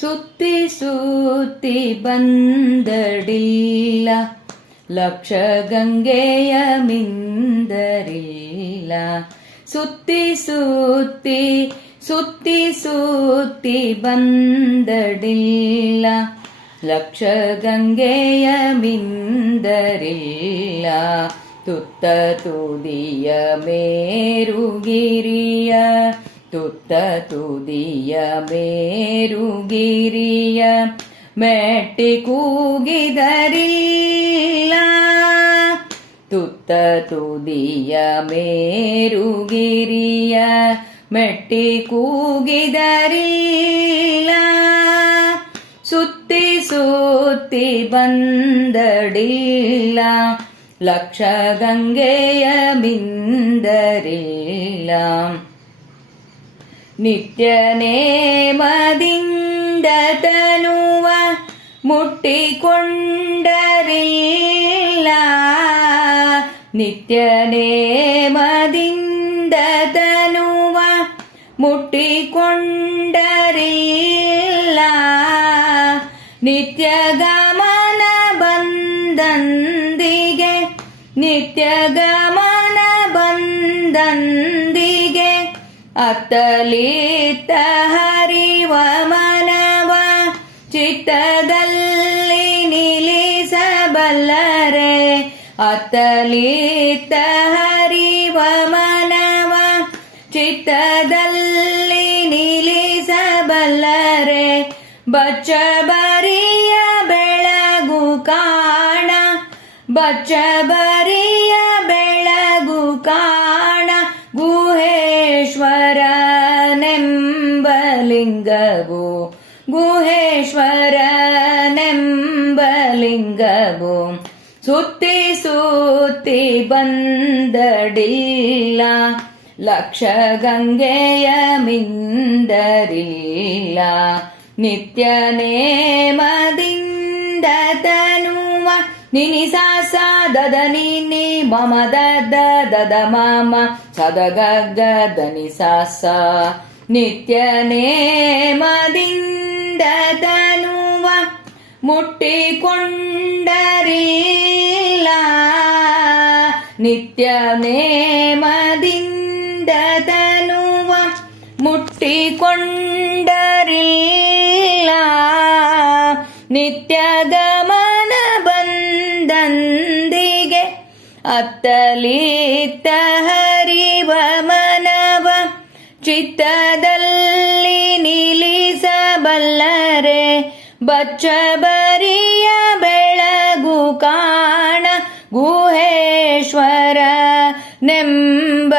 ಸುತ್ತಿ ಸುತ್ತಿ ಬಂದಡಿಲ್ಲ, ಲಕ್ಷ ಗಂಗೆಯ ಮಿಂದರಿಲ್ಲ. ಸುತ್ತಿ ಸುತ್ತಿ ಸುತ್ತಿ ಸುತ್ತಿ ಬಂದಡಿಲ್ಲ, ಲಕ್ಷ ಗಂಗೆಯ ಮಿಂದರಿಲ್ಲ. ತುತ್ತ ತುದಿಯ ಮೇರುಗಿರಿಯ ತುತ್ತ ತುದಿಯ ಮೇರುಗಿರಿಯ ಮೆಟ್ಟಿ ಕೂಗಿದರಿಲ್ಲ. ತುತ್ತ ತುದಿಯ ಮೇರುಗಿರಿಯ ಮೆಟ್ಟಿ ಕೂಗಿದರಿಲ್ಲ. ಸುತ್ತಿ ಸುತ್ತಿ ಬಂದಡಿಲ್ಲ. ಲಕ್ಷ ಗಂಗೆಯ ಮಿಂದರಿಲ್ಲ. ನಿತ್ಯ ನೇಮದಿಂದ ತನುವ ಮುಟ್ಟಿಕೊಂಡರಿಲ್ಲ ನಿತ್ಯ ನೇಮದಿಂದ ತನುವ ಮುಟ್ಟಿಕೊಂಡರಿಲ್ಲ ನಿತ್ಯ ಗಮನ ಅತ್ತಲಿತ್ತ ಹರಿವ ಮನವ, ಚಿತ್ತದಲ್ಲಿ ನಿಲ್ಲಿಸಬಲ್ಲರೆ. ಅತ್ತಲಿತ್ತ ಹರಿವ ಮನವ, ಚಿತ್ತದಲ್ಲಿ ನಿಲ್ಲಿಸಬಲ್ಲರೆ. ಬಚ್ಚಬರಿಯ ಬೆಳಗು ಕಾಣ, ಬಚ್ಚಬರಿಯ ಬೆಳಗು ಗುಹೇಶ್ವರನೆಂಬಲಿಂಗವು ಗುಹೇಶ್ವರನೆಂಬಲಿಂಗವು ಸುತ್ತಿ ಸುತ್ತಿ ಬಂದಡಿಲ್ಲ ಲಕ್ಷ ಗಂಗೆಯ ಮಿಂದರಿಲ್ಲ ನಿತ್ಯ ನೇಮದಿಂದ ನಿನಿ ಸಾಸ ದದ ನಿನಿ ಮಮ ದದ ದದ ಮಮ ಸದ ಗಗ ದನಿ ಸಾಸ ನಿತ್ಯ ನೇಮದಿಂದ ಮುಟ್ಟಿಕೊಂಡರಿಲ್ಲ. ನಿತ್ಯ ನೇಮದಿಂದ ಮುಟ್ಟಿಕೊಂಡರಿಲ್ಲ. ನಿತ್ಯ ಅತ್ತಲಿತ್ತ ಹರಿವ ಮನವ ಚಿತ್ತದಲ್ಲಿ ನಿಲ್ಲಿಸಬಲ್ಲರೆ ಬಚ್ಚಬರಿಯ ಬೆಳಗು ಕಾಣ ಗುಹೇಶ್ವರ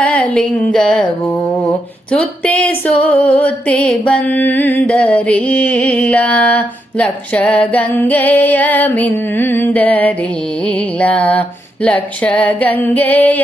ನೆಂಬಲಿಂಗವು ಸುತ್ತಿ ಸುತ್ತಿ ಬಂದರಿಲ್ಲ ಲಕ್ಷ ಗಂಗೆಯ ಮಿಂದರಿಲ್ಲ ಲಕ್ಷ ಗಂಗೆಯ